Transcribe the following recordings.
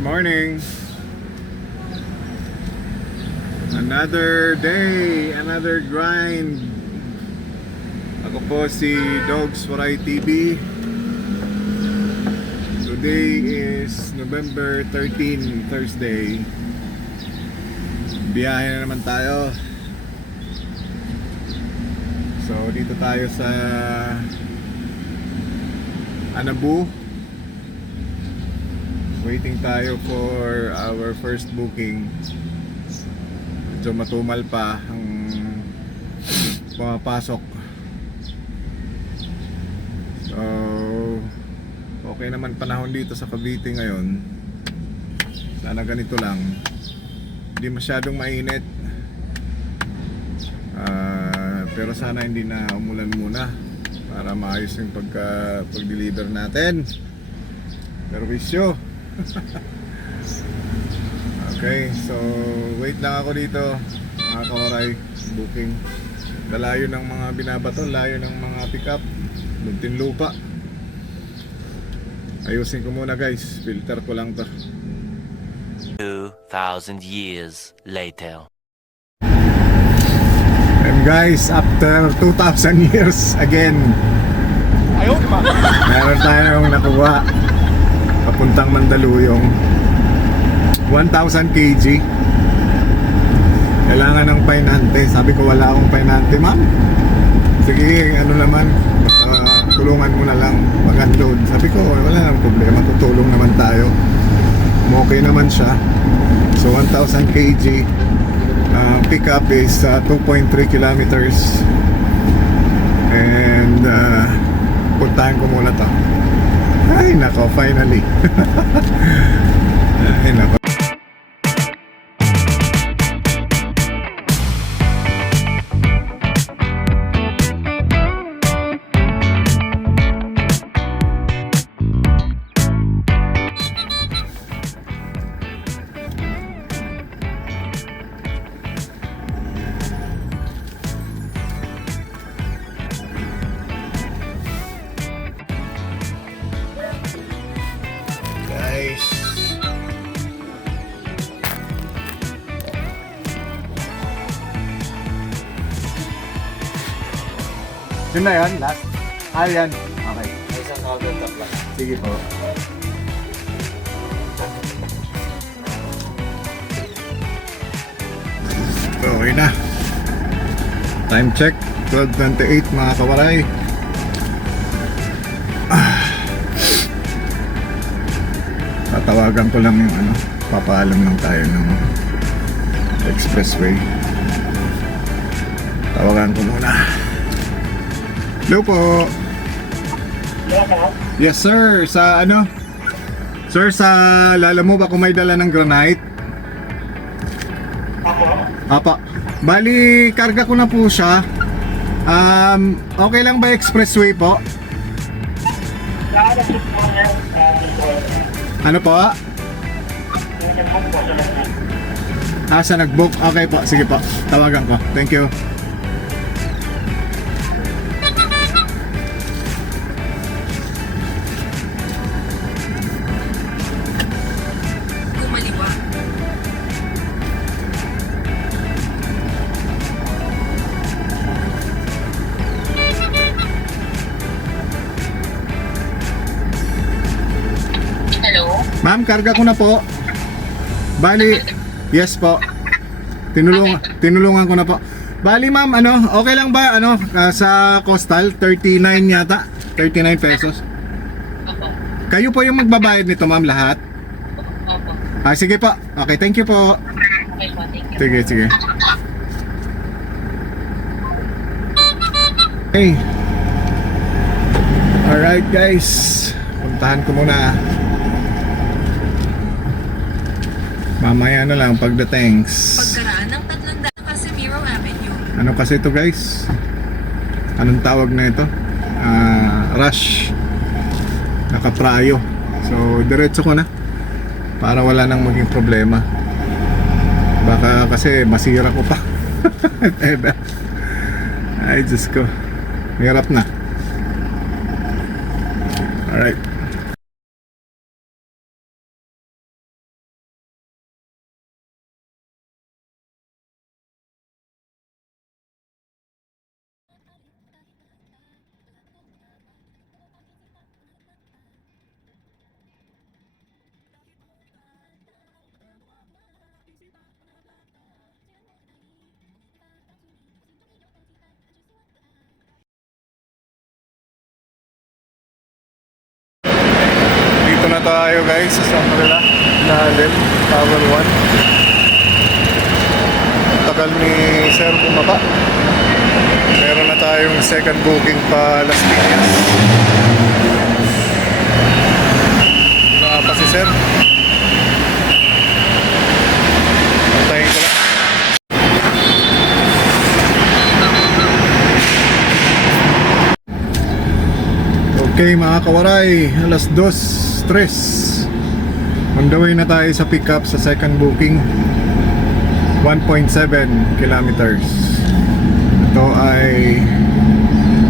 Morning. Another day, another grind. Ako po si Dogs Waray TV. Today is November 13, Thursday. Biyahe na naman tayo. So dito tayo sa Anabu. Waiting tayo for our first booking. Medyo matumal pa ang pumapasok. So okay naman panahon dito sa Cavite ngayon. Sana ganito lang. Hindi masyadong mainit. Pero sana hindi na umulan muna para maayos yung pag-deliver natin. Perwisyo. Okay, so wait lang ako dito mga kawaray, booking. Dalayo ng mga binabato, layo ng mga pick-up, Muntinlupa. Ayusin ko muna guys, filter ko lang to. 2,000 years later. And guys, after 2,000 years again, meron tayong nakuha papuntang Mandaluyong. 1,000 kg. Kailangan ng painante. Sabi ko wala akong painante, ma'am. Sige, ano naman, tulungan mo na lang mag-unload. Sabi ko wala nang problema, tutulong naman tayo. Okay naman siya. So 1,000 kg. Pick up is 2.3 kilometers. And puntahan ko muna to. Ay nako, finally. Ay nako. Guys, yun na yun, last? Yan. Okay. Isang counter top lang. Sige po. So, okay na. Time check, 12:28 mga kawaray. Tatawagan ko lang yung papaalam lang tayo ng expressway. Tawagan ko muna. Hello po. Yes sir, sa Sir, sa Lalamu ba kung may dala ng granite? Apa. Bali, karga ko na po siya. Okay lang ba expressway po? Ano po? Sa nag-book? Okay po, sige po. Tawagan ko. Thank you. Kumaliwa. Hello? Ma'am, karga ko na po. Bali, yes po. Tinulungan ko na po. Bali ma'am, okay lang ba sa Coastal 39 yata? 39 pesos. Opo. Kayo po yung magbabayad nito ma'am lahat? Opo. Sige po. Okay, thank you po. Okay po, thank you. Sige. Hey. Alright guys. Puntahan ko muna. Mamaya na lang pagdating. Pagkaraan ng 300 Casimiro Avenue. Ano kasi ito guys? Anong tawag na ito? Rush. Nakaprayo. So diretso ko na para wala nang maging problema. Baka kasi masira ko pa. Ay Diyos ko, hirap na. Alright. tayo guys sa Shangri-La Lalim, Tower 1. Tagal ni Sir bumaba. Meron na tayong second booking pa Las Piñas. Wala pa si Sir. Antayin ko lang. Okay mga kawaray, alas 2:03. On the way na tayo sa pickup sa second booking. 1.7 kilometers. Ito ay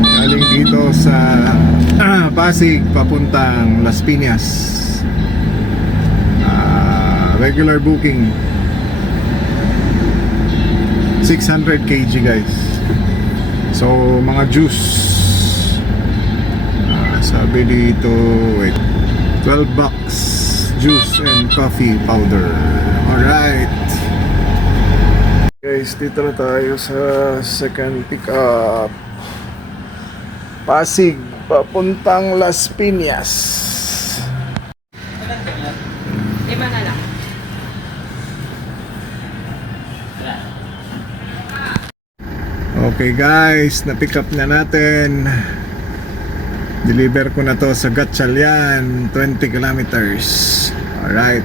galing dito sa Pasig papuntang Las Piñas. Regular booking 600 kg guys. So mga juice, sabi dito, wait, 12 bucks juice and coffee powder. Alright guys, dito na tayo sa second pickup, Pasig papuntang Las Piñas. Lima na lang. Okay guys, na-pick up na natin. Deliver ko na to sa Gatchalian, 20 kilometers. Alright.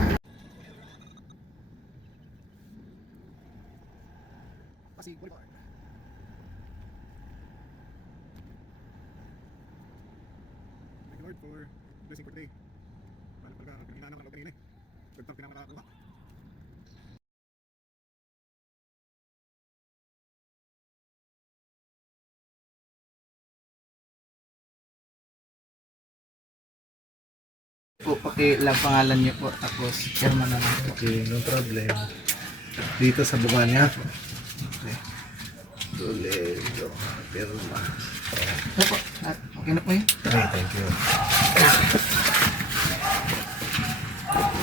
Lord for blessing for today. Paano pala kanina naman ako kanina eh. Gagtang pinamakakuha. Po, lang pangalan niyo po, tapos chairman naman po. Okay, no problem. Dito sa Buganya. Okay. Toledo, Pirma. Opo, okay na po yun. Okay, thank you.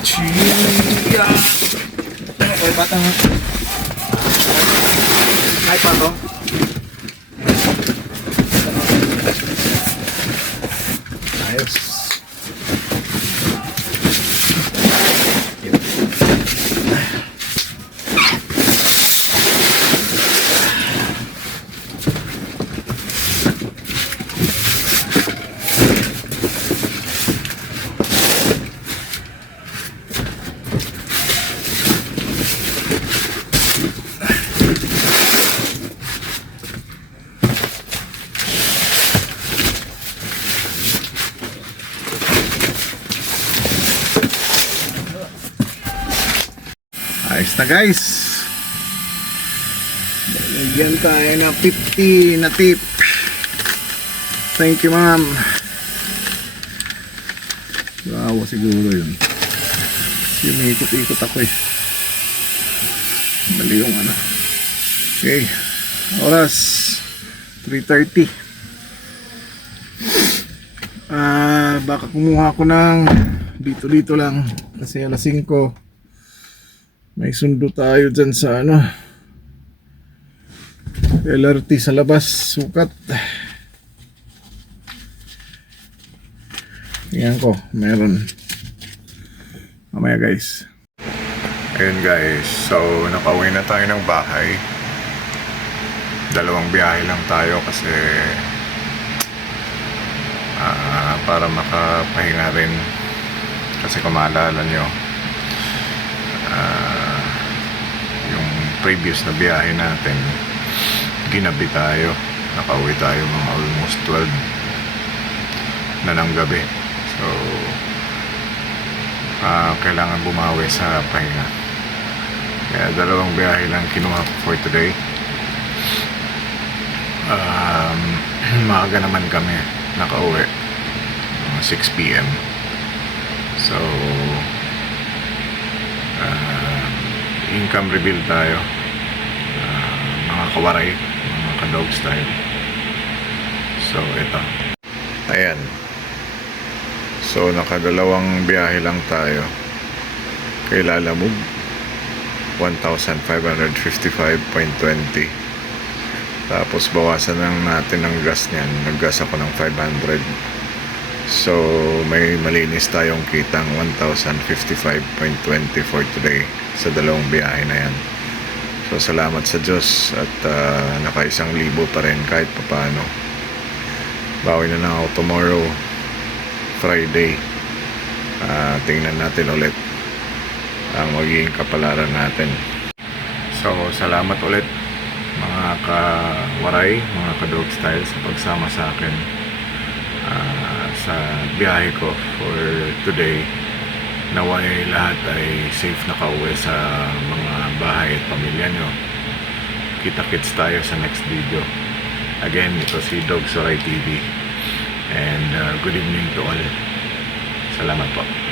Chia! Okay, batang. Ay, pa to. Ayos. Ayos na guys. Lagyan tayo na 50 na tip. Thank you ma'am. Bawa siguro yun. Kasi may ikot-ikot ako eh. Mali yung ano. Okay. Oras 3:30. Baka kumuha ko ng dito lang. Kasi alas 5 may sundo tayo dyan sa ano, LRT sa labas, sukat. Tingnan ko, meron mamaya guys. Ayun guys, so nakauwi na tayo ng bahay. Dalawang biyahe lang tayo kasi para makapahinga rin. Kasi kung maalala nyo, yung previous na biyahe natin, ginabi tayo, nakauwi tayo mga almost 12 na ng gabi. So kailangan bumawi sa pahinga, kaya dalawang biyahe lang kinuha ko for today. Maaga naman kami nakauwi, 6 PM. So income reveal tayo, mga kawaray, mga ka-dog style. So ito, ayan. So nakadalawang biyahe lang tayo kay Lalamove, 1,555.20. Tapos bawasan lang natin ng gas niyan, naggas ako ng 500. So may malinis tayong kitang 1,055.20 for today sa dalawang biyahe na yan. So salamat sa Diyos at naka 1,000 pa rin kahit papaano. Bawi na lang ako tomorrow, Friday. Tingnan natin ulit ang magiging kapalaran natin. So salamat ulit mga kawaray, mga ka-dog style sa pagsama sa akin sa biyahe ko for today. Naway lahat ay safe na kauwi sa mga bahay at pamilya nyo. Kita-kits tayo sa next video. Again, ito si Dog Soray TV and good evening to all. Salamat po.